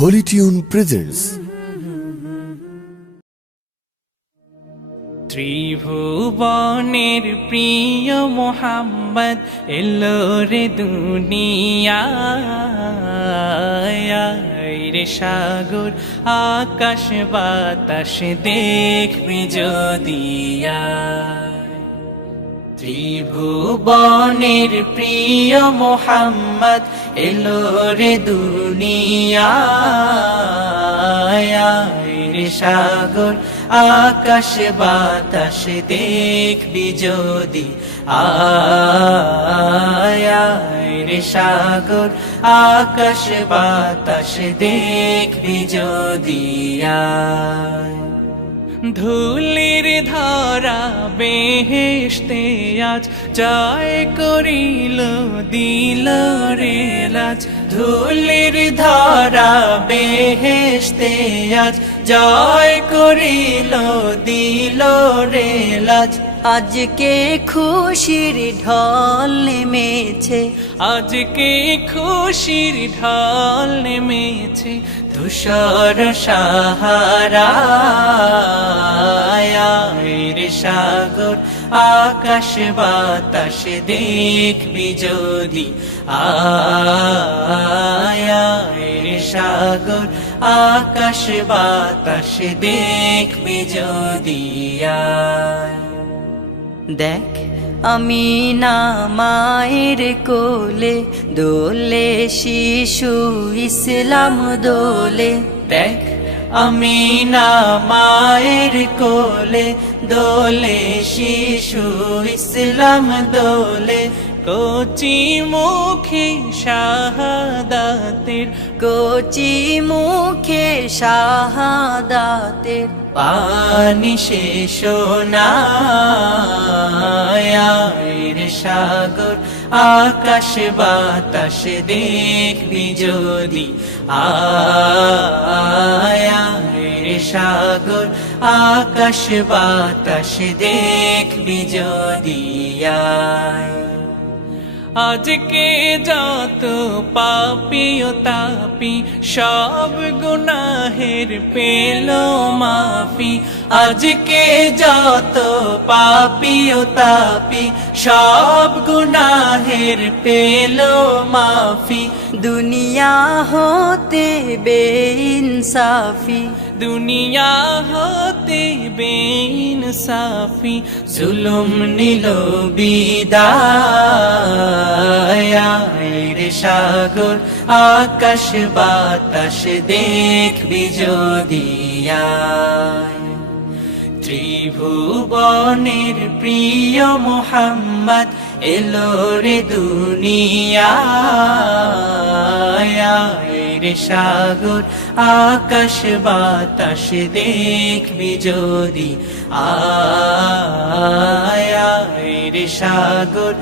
Holi tune presents. ত্রিভুবনের প্রিয় মোহাম্মদ এলো রে দুনিয়ায় রে সাগর আকাশ বাতাস দেখবি যদিয়া। ত্রিভুবনের প্রিয় মোহাম্মদ এলো রে দুনিয়ায় রে সাগর আকাশ বাতাস দেখবি যদি আয় রে সাগর আকাশ বাতাস দেখবি যদি আয়। ধুলির ধরা বেহেশতে আজ জয় করিল দিল রে লাজ। ধুলির ধরা বেহেশতে আজ জয় করিল দিল রে লাজ। আজকে খুশির ঢল নেমেছে, আজকে খুশির ঢল নেমেছে ধূসর সাহারায় রে সাগর আকাশ বাতাস দেখবি যদি আয় রে সাগর আকাশ বাতাস দেখবি যদি আয়। দেখ আমি না মায়ের কোলে দোলে শিশু ইসলাম দোলে। দেখ আমি না মায়ের কোলে দোলে শিশু ইসলাম দোলে। কচি মুখে শাহাদাতের, কচি মুখে শাহাদাতের পানি শেষ রে সাগর আকাশ বাতাস দেখবি যদি আয় রে সাগর আকাশ বাতাস দেখবি যদি আয়। আজকে যত পাপী ও তাপী সব গুনাহের পেল মাফি। আজকে যত পাপী ও তাপী সব গুনাহের পেল মাফি। দুনিয়া হতে বেইনসাফি, দুনিয়া হতে বেইনসাফি জুলুম নিল বিদায় রে সাগর আকাশ বাতাস দেখবি যদি আয়। ত্রিভুবনের প্রিয় মোহাম্মদ এলো রে দুনিয়ায় রে সাগর আকাশ বাতাস দেখবি যদি আয় রে সাগর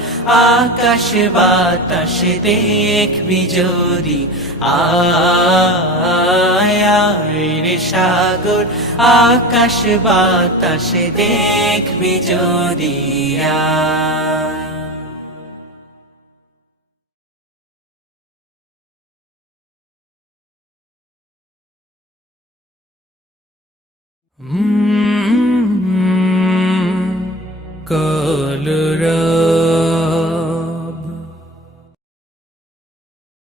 আকাশ বাতাস দেখবি যদি আয় রে সাগর আকাশ বাতাস দেখবি যদি আয়। কলরা